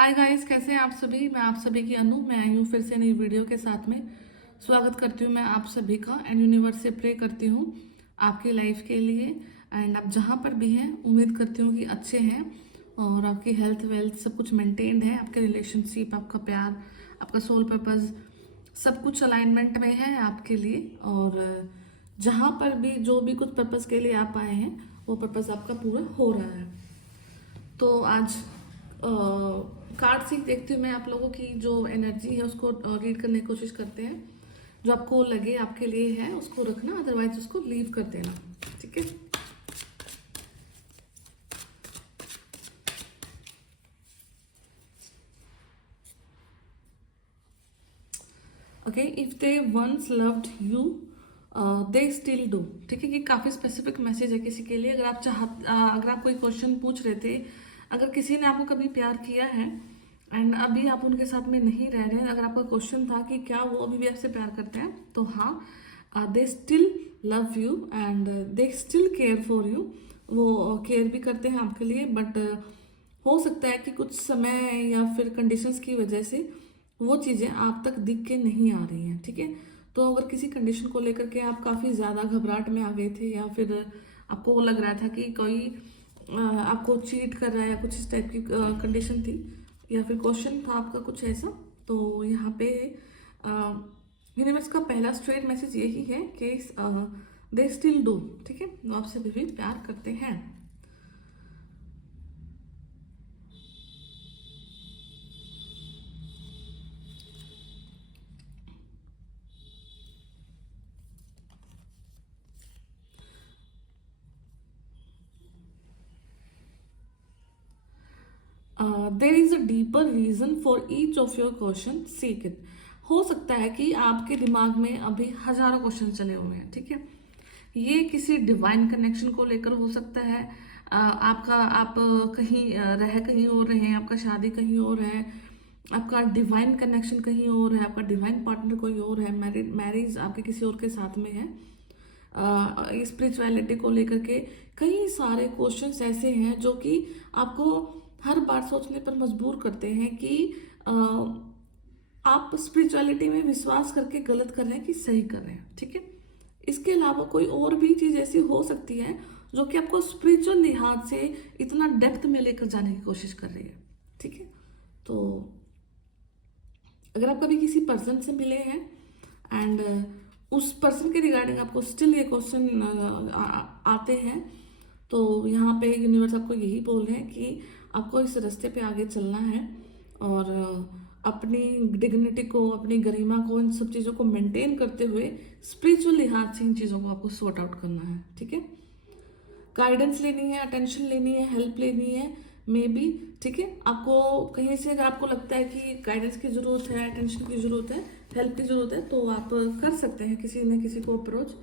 Hi guys, कैसे हैं आप सभी। मैं आप सभी की अनु, मैं आई हूँ फिर से नई वीडियो के साथ में। स्वागत करती हूँ मैं आप सभी का एंड यूनिवर्स से प्रे करती हूँ आपकी लाइफ के लिए। एंड आप जहाँ पर भी हैं उम्मीद करती हूँ कि अच्छे हैं और आपकी हेल्थ वेल्थ सब कुछ मेंटेन्ड है। आपके रिलेशनशिप, आपका प्यार, आपका सोल पर्पस सब कुछ अलाइनमेंट में है आपके लिए। और जहाँ पर भी जो भी कुछ पर्पस के लिए आप आए हैं वो पर्पस आपका पूरा हो रहा है। तो आज कार्ड सीख देखती हूँ मैं आप लोगों की जो एनर्जी है उसको रीड करने की कोशिश करते हैं। जो आपको लगे आपके लिए है उसको रखना, अदरवाइज उसको लीव कर देना। ठीक है। Okay, if they once loved you they still do. ठीक है, कि काफ़ी स्पेसिफिक मैसेज है किसी के लिए। अगर आप कोई क्वेश्चन पूछ रहे थे, अगर किसी ने आपको कभी प्यार किया है एंड अभी आप उनके साथ में नहीं रह रहे हैं, अगर आपका क्वेश्चन था कि क्या वो अभी भी आपसे प्यार करते हैं, तो हाँ, they still love you and they still care for you. वो केयर भी करते हैं आपके लिए, बट हो सकता है कि कुछ समय या फिर कंडीशंस की वजह से वो चीज़ें आप तक दिख के नहीं आ रही हैं। ठीक है। तो अगर किसी कंडीशन को लेकर के आप काफ़ी ज़्यादा घबराहट में आ गए थे, या फिर आपको वो लग रहा था कि कोई आपको चीट कर रहा है या कुछ इस टाइप की कंडीशन थी, या फिर क्वेश्चन था आपका कुछ ऐसा, तो यहाँ पे यूनिवर्स का पहला स्ट्रेट मैसेज यही है कि दे स्टिल डू। ठीक है, वो आपसे भी प्यार करते हैं। There is a deeper reason for each of your question, seek it. हो सकता है कि आपके दिमाग में अभी हजारों क्वेश्चन चले हुए हैं। ठीक है, ये किसी डिवाइन कनेक्शन को लेकर हो सकता है। आप कहीं रह कहीं और रहे हैं, आपका शादी कहीं और है, आपका डिवाइन कनेक्शन कहीं और है, आपका डिवाइन पार्टनर कोई और है, मैरिज आपके किसी और के साथ में है। स्पिरिचुअलिटी को लेकर के कई सारे क्वेश्चंस ऐसे हैं जो कि आपको हर बार सोचने पर मजबूर करते हैं कि आप स्पिरिचुअलिटी में विश्वास करके गलत कर रहे हैं कि सही कर रहे हैं। ठीक है, इसके अलावा कोई और भी चीज़ ऐसी हो सकती है जो कि आपको स्पिरिचुअल लिहाज से इतना डेप्थ में लेकर जाने की कोशिश कर रही है। ठीक है, तो अगर आप कभी किसी पर्सन से मिले हैं एंड उस पर्सन के रिगार्डिंग आपको स्टिल ये क्वेश्चन आते हैं, तो यहाँ पे यूनिवर्स आपको यही बोल रहे हैं कि आपको इस रास्ते पे आगे चलना है और अपनी डिग्निटी को, अपनी गरिमा को, इन सब चीज़ों को मेंटेन करते हुए स्पिरिचुअल लिहाज से इन चीज़ों को आपको सॉर्ट आउट करना है। ठीक है, गाइडेंस लेनी है, अटेंशन लेनी है, हेल्प लेनी है, मे बी। ठीक है, आपको कहीं से अगर आपको लगता है कि गाइडेंस की ज़रूरत है, अटेंशन की ज़रूरत है, हेल्प की ज़रूरत है, तो आप कर सकते हैं किसी न किसी को अप्रोच।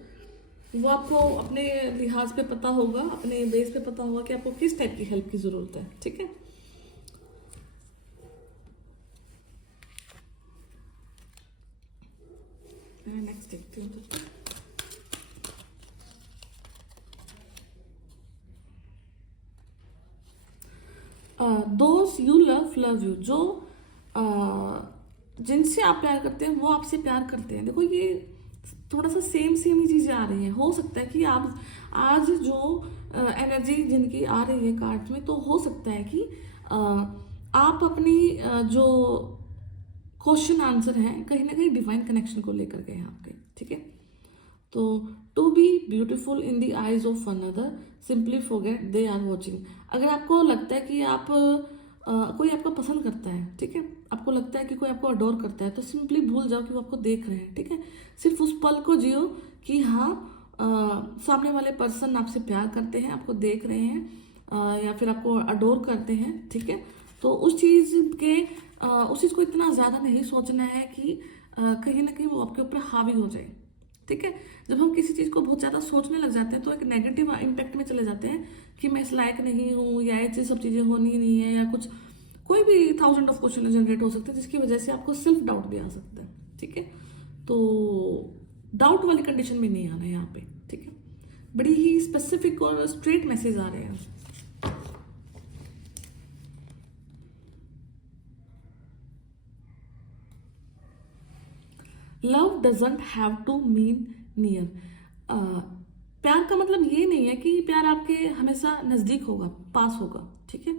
वो आपको अपने लिहाज पे पता होगा, अपने बेस पे पता होगा कि आपको किस टाइप की हेल्प की ज़रूरत है। ठीक है, नेक्स्ट देखती हूँ। दोस्त यू लव यू, जो जिनसे आप प्यार करते हैं वो आपसे प्यार करते हैं। देखो, ये थोड़ा सा सेम सेम ही चीज़ें आ रही हैं। हो सकता है कि आप आज जो एनर्जी जिनकी आ रही है कार्ड में, तो हो सकता है कि आप अपनी जो क्वेश्चन आंसर हैं कहीं ना कहीं डिवाइन कनेक्शन को लेकर के हैं आपके। ठीक है, तो to be beautiful in the eyes of another, simply forget they are watching. अगर आपको लगता है कि आप कोई आपको पसंद करता है, ठीक है, आपको लगता है कि कोई आपको अडोर करता है, तो सिंपली भूल जाओ कि वो आपको देख रहे हैं। ठीक है, सिर्फ उस पल को जियो कि हाँ, सामने वाले पर्सन आपसे प्यार करते हैं, आपको देख रहे हैं, या फिर आपको अडोर करते हैं। ठीक है, तो उस चीज़ को इतना ज़्यादा नहीं सोचना है कि कहीं ना कहीं वो आपके ऊपर हावी हो जाए। ठीक है, जब हम किसी चीज़ को बहुत ज़्यादा सोचने लग जाते हैं तो एक नेगेटिव इम्पैक्ट में चले जाते हैं कि मैं इस लायक नहीं हूँ, या ये सब चीज़ें होनी ही नहीं है, या कुछ कोई भी थाउजेंड ऑफ क्वेश्चन जनरेट हो सकते हैं जिसकी वजह से आपको सेल्फ डाउट भी आ सकता है। ठीक है, तो डाउट वाली कंडीशन में नहीं आना है यहाँ पे। ठीक है, बड़ी ही स्पेसिफिक और स्ट्रेट मैसेज आ रहे हैं। Love doesn't have to mean near. प्यार का मतलब ये नहीं है कि प्यार आपके हमेशा नज़दीक होगा, पास होगा, ठीक है।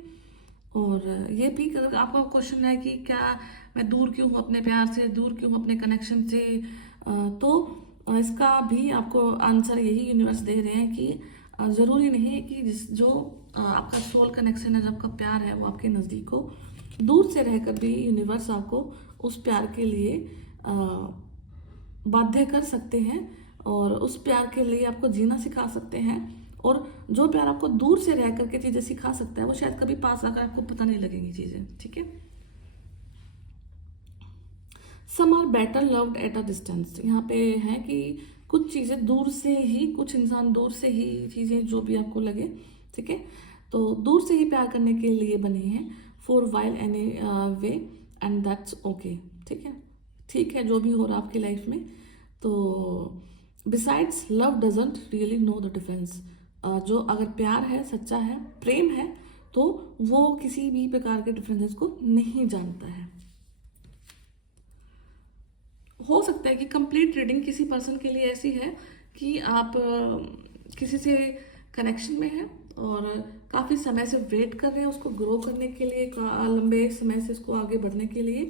और ये भी अगर आपका क्वेश्चन है कि क्या मैं दूर क्यों हूँ अपने प्यार से, दूर क्यों हूँ अपने कनेक्शन से, तो इसका भी आपको आंसर यही यूनिवर्स दे रहे हैं कि ज़रूरी नहीं है कि जो आपका सोल कनेक्शन है, जो आपका प्यार है, वो आपके नज़दीक हो। दूर से रहकर भी यूनिवर्स आपको उस प्यार के लिए बाध्य कर सकते हैं और उस प्यार के लिए आपको जीना सिखा सकते हैं। और जो प्यार आपको दूर से रह करके चीज़ें सिखा सकता है, वो शायद कभी पास आकर आपको पता नहीं लगेंगी चीज़ें, ठीक है। Some are better loved at a distance. यहाँ पे है कि कुछ चीज़ें दूर से ही, कुछ इंसान दूर से ही चीज़ें जो भी आपको लगे, ठीक है, तो दूर से ही प्यार करने के लिए बने हैं। For while any way and that's okay, ठीक है, ठीक है जो भी हो रहा आपकी लाइफ में। तो besides love doesn't really know the difference. जो अगर प्यार है, सच्चा है, प्रेम है, तो वो किसी भी प्रकार के डिफरेंसेस को नहीं जानता है। हो सकता है कि कंप्लीट रीडिंग किसी पर्सन के लिए ऐसी है कि आप किसी से कनेक्शन में हैं और काफ़ी समय से वेट कर रहे हैं उसको ग्रो करने के लिए, लंबे समय से उसको आगे बढ़ने के लिए।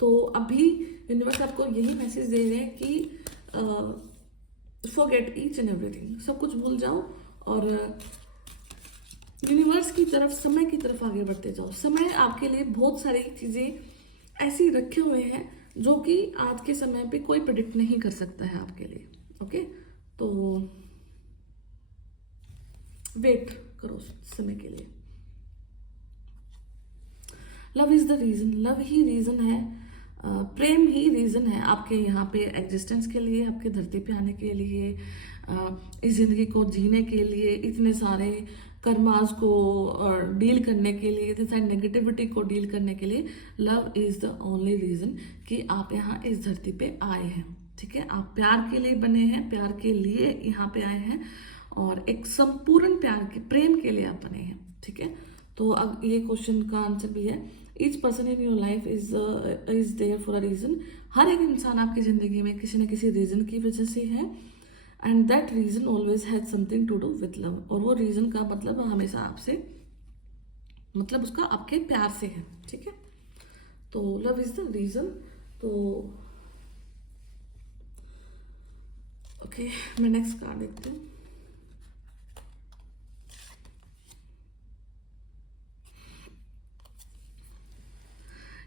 तो अभी यूनिवर्स आपको यही मैसेज दे रहे हैं कि फॉरगेट ईच एंड एवरीथिंग, सब कुछ भूल जाओ और यूनिवर्स की तरफ, समय की तरफ आगे बढ़ते जाओ। समय आपके लिए बहुत सारी चीज़ें ऐसी रखे हुए हैं जो कि आज के समय पे कोई प्रिडिक्ट नहीं कर सकता है आपके लिए, ओके। तो वेट करो समय के लिए। Love is the reason, love ही रीजन है, प्रेम ही रीजन है आपके यहाँ पे एग्जिस्टेंस के लिए, आपके धरती पे आने के लिए, इस जिंदगी को जीने के लिए, इतने सारे कर्मास को डील करने के लिए, इतने सारी नेगेटिविटी को डील करने के लिए। Love is the only reason कि आप यहाँ इस धरती पे आए हैं, ठीक है। आप प्यार के लिए बने हैं, प्यार के लिए यहाँ पे आए हैं और एक संपूर्ण प्यार के, प्रेम के लिए आप बने हैं, ठीक है। तो अब ये क्वेश्चन का आंसर भी है, each person in your life is there for a reason. हर एक इंसान आपकी ज़िंदगी में किसी न किसी रीज़न की वजह से है and that reason always has something to do with love. और वो रीज़न का मतलब हमेशा आपसे, मतलब उसका आपके प्यार से है, ठीक है। तो लव इज द रीज़न। तो ओके, मैं नेक्स्ट कार्ड देखती हूँ।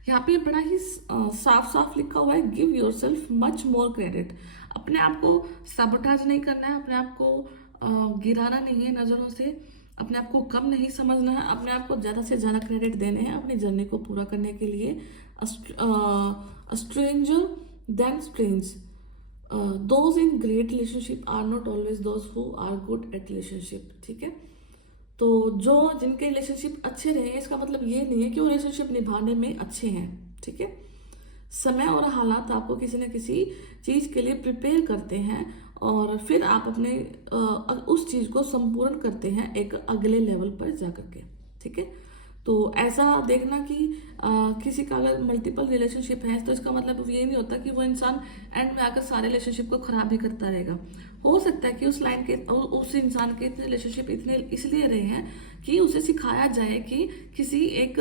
यहाँ पे बड़ा ही साफ साफ लिखा हुआ है, give your self much more credit. अपने आप को सबोटाज नहीं करना है, अपने आप को गिराना नहीं है नज़रों से, अपने आप को कम नहीं समझना है, अपने आप को ज़्यादा से ज़्यादा क्रेडिट देने हैं अपनी जर्नी को पूरा करने के लिए। Stranger then strange, those in great relationship are not always those who are good at relationship, ठीक है। तो जो जिनके रिलेशनशिप अच्छे रहे, इसका मतलब ये नहीं है कि वो रिलेशनशिप निभाने में अच्छे हैं, ठीक है। समय और हालात आपको किसी न किसी चीज़ के लिए प्रिपेयर करते हैं और फिर आप अपने उस चीज़ को संपूर्ण करते हैं एक अगले लेवल पर जा करके, ठीक है। तो ऐसा देखना कि किसी का अगर मल्टीपल रिलेशनशिप है तो इसका मतलब ये नहीं होता कि वो इंसान एंड में आकर सारे रिलेशनशिप को खराब ही करता रहेगा। हो सकता है कि उस लाइन के, उस इंसान के इतने रिलेशनशिप इतने इसलिए रहे हैं कि उसे सिखाया जाए कि किसी एक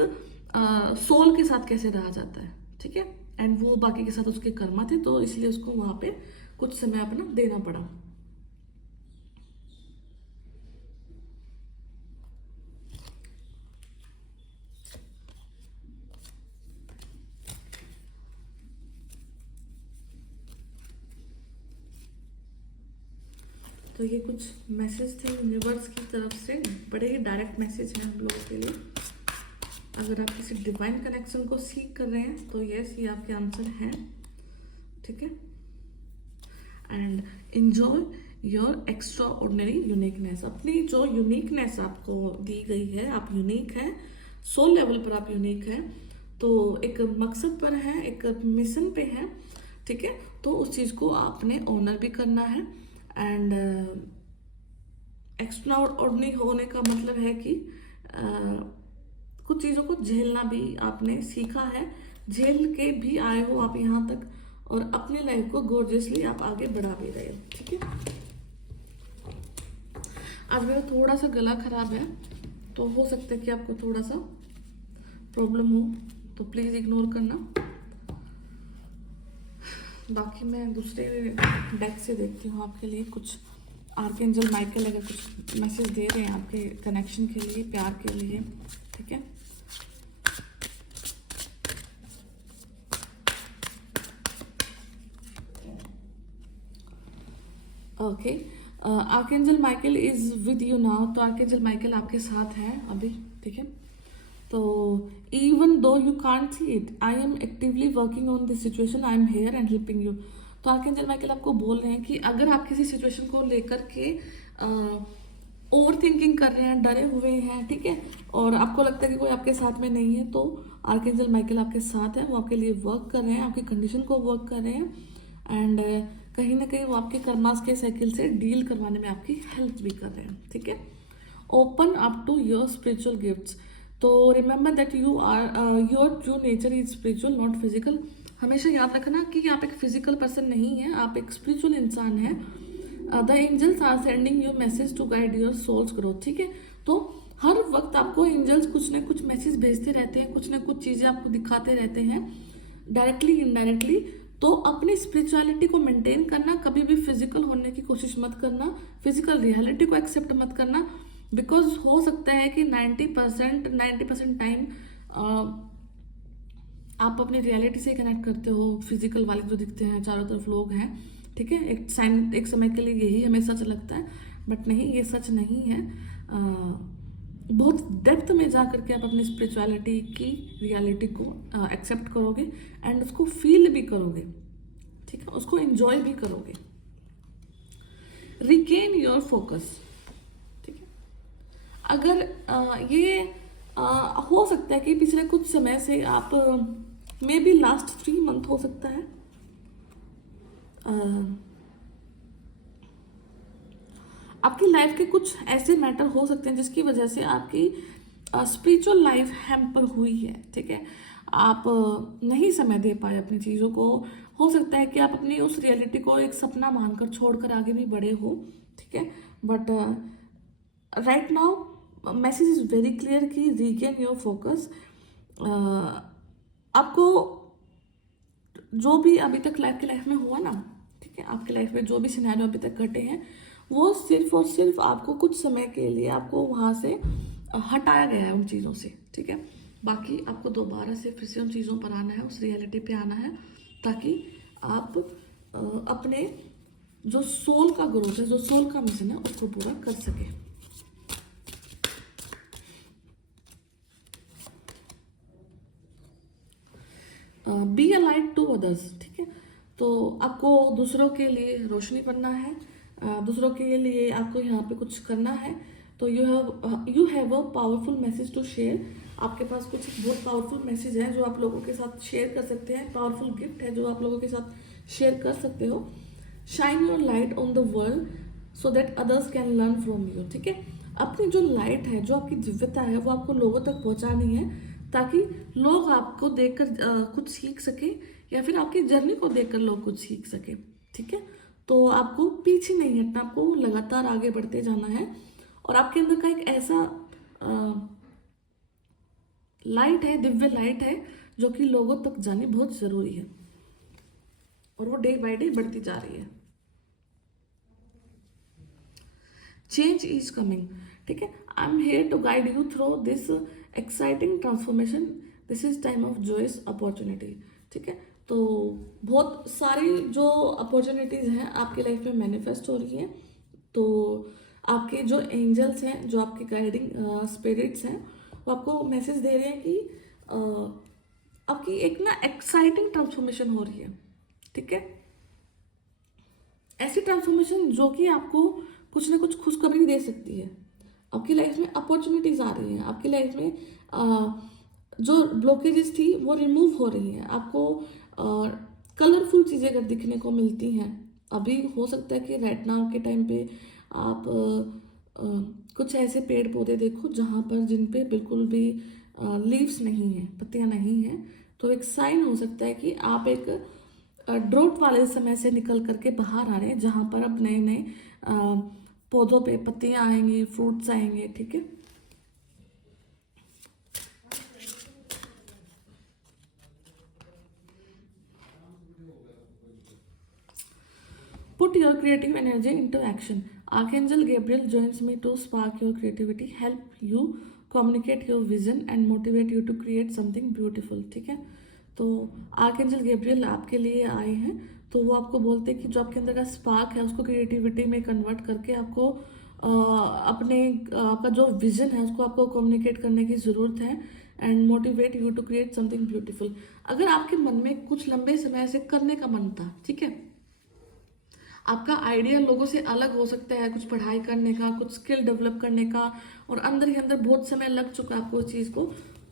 सोल के साथ कैसे रहा जाता है, ठीक है। एंड वो बाकी के साथ उसके कर्मा थे, तो इसलिए उसको वहाँ पे कुछ समय अपना देना पड़ा। तो ये कुछ मैसेज थे यूनिवर्स की तरफ से, बड़े ही डायरेक्ट मैसेज हैं हम लोगों के लिए। अगर आप किसी डिवाइन कनेक्शन को सीख कर रहे हैं तो यस, ये आपके आंसर हैं, ठीक है। And enjoy your extra ordinary uniqueness. अपनी जो यूनिकनेस आपको दी गई है, आप यूनिक हैं, सोल लेवल पर आप यूनिक हैं, तो एक मकसद पर हैं, एक मिशन पे हैं, ठीक है। तो उस चीज़ को आपने ऑनर भी करना है एंड एक्स्ट्रा ऑर्डिनरी होने का मतलब है कि कुछ चीज़ों को झेलना भी आपने सीखा है, झेल के भी आए हो आप यहाँ तक, और अपनी लाइफ को गॉर्जियसली आप आगे बढ़ा भी रहे हो। ठीक है, आज मेरा थोड़ा सा गला खराब है, तो हो सकता है कि आपको थोड़ा सा प्रॉब्लम हो, तो प्लीज़ इग्नोर करना। बाकी मैं दूसरे डेक से देखती हूँ आपके लिए कुछ आर्कएंजल माइकल अगर कुछ मैसेज दे रहे हैं आपके कनेक्शन के लिए, प्यार के लिए। ठीक है, okay, archangel Michael is with you now. तो आर्कएंजल माइकल आपके साथ है अभी। ठीक है, तो even though you can't see it, I am actively working on this situation, I am hair and helping you. तो आर्कएंजल माइकल आपको बोल रहे हैं कि अगर आप किसी सिचुएशन को लेकर के ओवर थिंकिंग कर रहे हैं, डरे हुए हैं, ठीक है, और आपको लगता है कि कोई आपके साथ में नहीं है, तो आर्कएंजल माइकल आपके साथ है, वो आपके लिए वर्क कर रहे हैं, आपकी कंडीशन को वर्क कर रहे हैं एंड कहीं ना कहीं वो आपके कर्मास के साइकिल से डील करवाने में आपकी हेल्प भी कर रहे हैं। ठीक है, open up to your spiritual gifts. तो remember that you are your true nature is spiritual not physical. हमेशा याद रखना कि आप एक फिजिकल पर्सन नहीं है, आप एक स्पिरिचुअल इंसान हैं। The angels are sending you message to guide your soul's growth. ठीक है, तो हर वक्त आपको एंजल्स कुछ ना कुछ मैसेज भेजते रहते हैं, कुछ ना कुछ चीज़ें आपको दिखाते रहते हैं, डायरेक्टली इनडायरेक्टली। तो अपनी स्पिरिचुअलिटी को मेंटेन करना, कभी भी फिजिकल होने की कोशिश मत करना, फिजिकल रियलिटी को एक्सेप्ट मत करना, बिकॉज हो सकता है कि 90% टाइम आप अपनी रियलिटी से कनेक्ट करते हो। फिजिकल वाले जो दिखते हैं चारों तरफ लोग हैं, ठीक है, एक समय के लिए यही हमें सच लगता है, बट नहीं, ये सच नहीं है। बहुत डेप्थ में जा करके आप अपनी स्पिरिचुअलिटी की रियलिटी को एक्सेप्ट करोगे एंड उसको फील भी करोगे। ठीक है, उसको एंजॉय भी करोगे। Regain your focus. ठीक है, अगर ये हो सकता है कि पिछले कुछ समय से आप मे बी लास्ट 3 मंथ हो सकता है, आपकी लाइफ के कुछ ऐसे मैटर हो सकते हैं जिसकी वजह से आपकी स्पिरिचुअल लाइफ हैम्पर हुई है। ठीक है, आप नहीं समय दे पाए अपनी चीज़ों को। हो सकता है कि आप अपनी उस रियलिटी को एक सपना मानकर छोड़कर आगे भी बढ़े हो। ठीक है, but right now message is very clear कि रीगेन योर फोकस। आपको जो भी अभी तक लाइफ में हुआ ना, ठीक है, आपकी लाइफ में जो भी सिनेरियो अभी तक घटे हैं, वो सिर्फ और सिर्फ आपको कुछ समय के लिए आपको वहाँ से हटाया गया है उन चीज़ों से। ठीक है, बाकी आपको दोबारा से फिर से उन चीज़ों पर आना है, उस रियलिटी पे आना है, ताकि आप अपने जो सोल का ग्रोथ है, जो सोल का मिशन है, उसको पूरा कर सके। Be a light to others. ठीक है, तो आपको दूसरों के लिए रोशनी बनना है, दूसरों के लिए आपको यहाँ पे कुछ करना है। तो you have a powerful message to share. आपके पास कुछ बहुत पावरफुल मैसेज है जो आप लोगों के साथ शेयर कर सकते हैं, पावरफुल गिफ्ट है जो आप लोगों के साथ शेयर कर सकते हो। Shine your light on the world so that others can learn from you. ठीक है, अपनी जो लाइट है, जो आपकी दिव्यता है, वो आपको लोगों तक पहुंचानी है, ताकि लोग आपको देखकर कुछ सीख सके, या फिर आपकी जर्नी को देखकर लोग कुछ सीख सके। ठीक है, तो आपको पीछे नहीं हटना, आपको लगातार आगे बढ़ते जाना है। और आपके अंदर का एक ऐसा लाइट है, दिव्य लाइट है, जो कि लोगों तक जानी बहुत जरूरी है, और वो डे बाय डे बढ़ती जा रही है। Change is coming. ठीक है, I am here to guide you through this exciting transformation. This is time of joyous opportunity. ठीक है, तो बहुत सारी जो अपॉर्चुनिटीज़ हैं आपकी लाइफ में मैनिफेस्ट हो रही हैं। तो आपके जो एंजल्स हैं, जो आपके गाइडिंग स्पिरिट्स हैं, वो आपको मैसेज दे रहे हैं कि आपकी एक ना एक्साइटिंग ट्रांसफॉर्मेशन हो रही है। ठीक है, ऐसी ट्रांसफॉर्मेशन जो कि आपको कुछ ना कुछ खुशखबरी दे सकती है। आपकी लाइफ में अपॉर्चुनिटीज आ रही हैं, आपकी लाइफ में जो ब्लॉकेजेस थी वो रिमूव हो रही हैं, आपको कलरफुल चीज़ें अगर दिखने को मिलती हैं। अभी हो सकता है कि राइट नाउ के टाइम पे आप कुछ ऐसे पेड़ पौधे देखो जहाँ पर जिन पे बिल्कुल भी लीव्स नहीं हैं, पत्तियाँ नहीं हैं। तो एक साइन हो सकता है कि आप एक ड्रोट वाले समय से निकल करके बाहर आ रहे हैं, जहाँ पर अब नए नए पौधों पे पत्तियां आएंगी, फ्रूट्स आएंगे, ठीक है। Put your creative energy into action. Archangel Gabriel joins me to spark your creativity, help you communicate your vision and motivate you to create something beautiful. ठीक है, तो आर्कएंजल गैब्रियल आपके लिए आए हैं। तो वो आपको बोलते हैं कि जो आपके अंदर का स्पार्क है उसको क्रिएटिविटी में कन्वर्ट करके आपको आपका जो विजन है उसको आपको कम्युनिकेट करने की ज़रूरत है, and motivate you to create something beautiful. अगर आपके मन में कुछ लंबे समय से करने का मन था, ठीक है, आपका आइडिया लोगों से अलग हो सकता है, कुछ पढ़ाई करने का, कुछ स्किल डेवलप करने का, और अंदर ही अंदर बहुत समय लग चुका है आपको उस चीज़ को,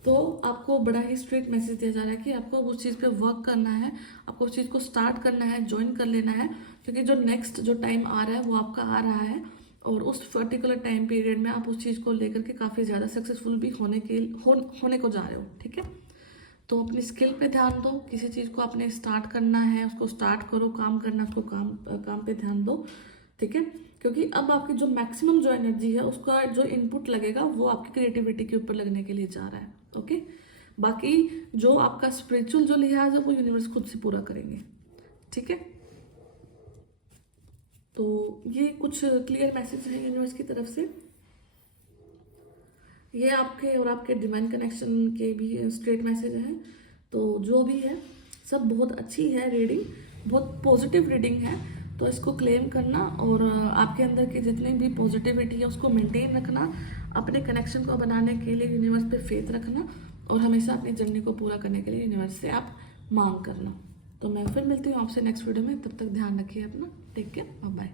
तो आपको बड़ा ही स्ट्रेट मैसेज दिया जा रहा है कि आपको उस चीज़ पे वर्क करना है, आपको उस चीज़ को स्टार्ट करना है, ज्वाइन कर लेना है, क्योंकि जो नेक्स्ट जो टाइम आ रहा है वो आपका आ रहा है, और उस पर्टिकुलर टाइम पीरियड में आप उस चीज़ को लेकर के काफ़ी ज़्यादा सक्सेसफुल भी होने को जा रहे हो, ठीक है। तो अपनी स्किल पे ध्यान दो, किसी चीज़ को आपने स्टार्ट करना है उसको स्टार्ट करो, काम करना उसको काम पे ध्यान दो, ठीक है, क्योंकि अब आपकी जो मैक्सिमम जो एनर्जी है उसका जो इनपुट लगेगा वो आपकी क्रिएटिविटी के ऊपर लगने के लिए जा रहा है, ओके। बाकी जो आपका स्पिरिचुअल जो लिहाज है वो यूनिवर्स खुद से पूरा करेंगे, ठीक है। तो ये कुछ क्लियर मैसेज है यूनिवर्स की तरफ से, ये आपके और आपके डिवाइन कनेक्शन के भी स्ट्रेट मैसेज हैं। तो जो भी है सब बहुत अच्छी है रीडिंग, बहुत पॉजिटिव रीडिंग है, तो इसको क्लेम करना और आपके अंदर की जितनी भी पॉजिटिविटी है उसको मेंटेन रखना, अपने कनेक्शन को बनाने के लिए यूनिवर्स पे फेथ रखना, और हमेशा अपनी जर्नी को पूरा करने के लिए यूनिवर्स से आप मांग करना। तो मैं फिर मिलती हूँ आपसे नेक्स्ट वीडियो में, तब तक ध्यान रखिए अपना, टेक केयर, बाय बाय।